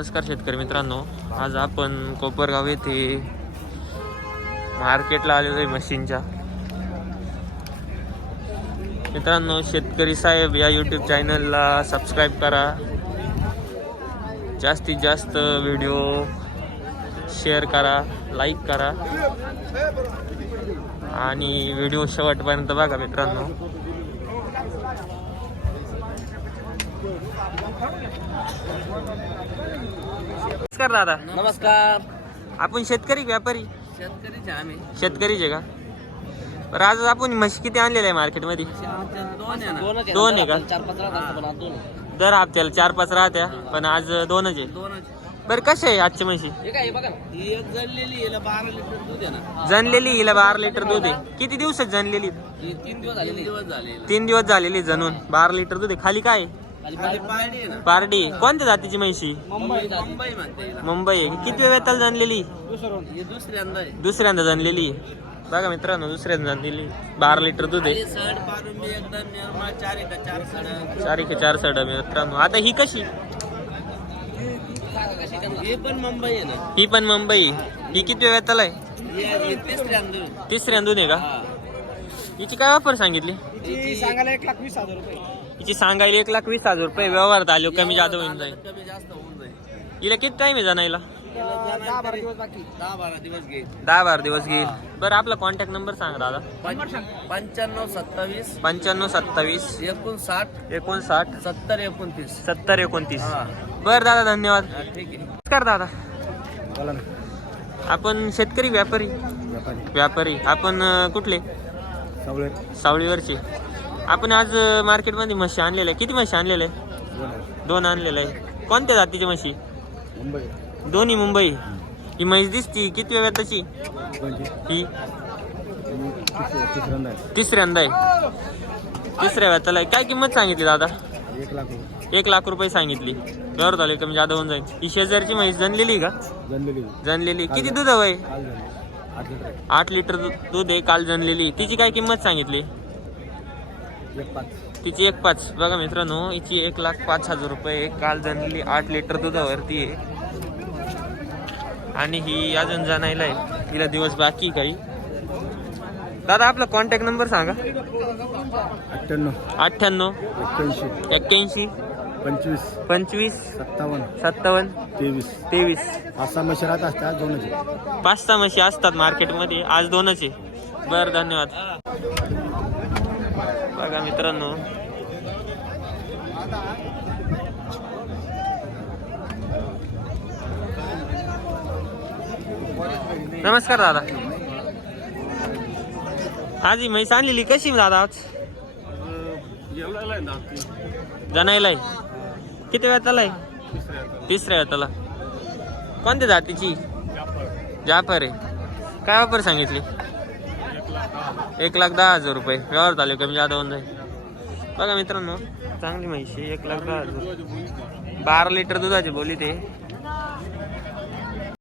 नमस्कार शेतकरी मित्रांनो. आज आपण कोपरगाव येथे मार्केटला आलेलो आहे मशीनच्या. मित्रांनो शेतकरी साहेब या यूट्यूब चॅनलला सबस्क्राईब करा. जास्तीत जास्त व्हिडिओ शेअर करा लाईक करा. आणि व्हिडिओ शेवटपर्यंत बघा मित्रांनो. नमस्कार दादा. नमस्कार. आपण शेतकरी व्यापारी? शेतकरीचे आम्ही. शेतकरीचे का? बरं आज आपण म्हशी किती आणलेल्या आहे मार्केटमध्ये? दोन आहे ना. दोन आहे का? दर हप्त्याला चार पाच राहत्या पण आज दोनच आहे. बरं कसे आहे आजची म्हशी? जनलेली हिला बारा लिटर दूध आहे किती दिवसात जनलेली तीन दिवस झालेली जनून बारा लिटर दूध आहे. खाली काय आहे? पारडी आहे ना? पारडी कोणत्या जातीची म्हशी? मुंबई. मुंबई म्हणते हिला. मुंबई आहे. किती वेळाला जनलेली हे दुसऱ्यांदा आहे. दुसऱ्यांदा जनलेली बघा मित्रांनो दुसऱ्यांदा जनलेली बारा लिटर दूध आहे. हे चार एक चार सड मित्रांनो. आता ही कशी? हे पण मुंबई आहे ना? ही पण मुंबई ही किती वेळाला आहे? तिसऱ्यांदा आहे. तिसऱ्यांदून आहे का. हिची काय वापर सांगितली? सांगायला एक लाख वीस हजार रुपये. हिची सांगायला एक लाख वीस हजार रुपये व्यवहारात आलो कमी जादा होऊन जाईल. कमी जास्त होऊन जाईल. हिला किती टाइम आहे जाणायला? दहा बारा दिवस बाकी. दहा बारा दिवस घे दहा बारा दिवस घेईल. बरं आपला कॉन्टॅक्ट नंबर सांगा दादा. पंच्याण्णव सत्तावीस. पंच्याण्णव सत्तावीस. एकोणसाठ. एकोणसाठ. सत्तर एकोणतीस. सत्तर एकोणतीस. बरं दादा धन्यवाद. हा, ठीक आहे. नमस्कार दादा. बोला ना. आपण शेतकरी व्यापारी? व्यापारी. व्यापारी. आपण अं, कुठले? सवळे. सावळीवरचे. आपण आज मार्केटमध्ये म्हशी आणलेल्या आहे किती म्हशी आणलेल्या आहे दोन आणलेल्या आहे कोणत्या जातीची म्हशी? मुंबई. दोन्ही मुंबई. ही म्हैस दिसती. किती वेळात त्याची ही? तिसऱ्यांदा आहे. तिसऱ्या वेळाला आहे काय किंमत सांगितली दादा? एक लाख रुपये. एक लाख रुपये सांगितली. बरोबर झाले कमी जादा होऊन जाईल. ही शेजारची म्हैस जनलेली का? जनलेली. किती दूध लिटर आहे. आठ लिटर दूध आहे. काल जनलेली. तिची काय किंमत सांगितली? तिची एक पाच. बघा मित्रांनो हिची एक लाख पाच हजार रुपये काल जनलेली आठ लिटर दुधावरती आहे. आणि ही अजून जाणायला आहे. तिला दिवस बाकी काही. दादा आपला कॉन्टॅक्ट नंबर सांगा. अठ्ठ्याण्णव. अठ्ठ्याण्णव. एक्क्याऐंशी. एक्क्याऐंशी. पंचवीस. पंचवीस. सत्तावन्न. सत्तावन्न. तेवीस. तेवीस. पाच सहा मशी राहत असतात दोनच. पाच सहा म्हशी असतात मार्केटमध्ये आज दोनच आहे. बरं धन्यवाद. बघा मित्रांनो. नमस्कार दादा. आज ही म्हैस आणलेली कशी दादा आज? जनायला किती वेळात आलाय तिसऱ्या वेळात आला कोणत्या जातीची? जाफर आहे. काय वापर सांगितली? एक लाख दहा हजार रुपये. व्यवहार झाले कमी जादा होऊन जाईल. बघा मित्रांनो चांगली म्हैशी एक लाख दहा हजार. बारा लिटर दुधाची बोली ते.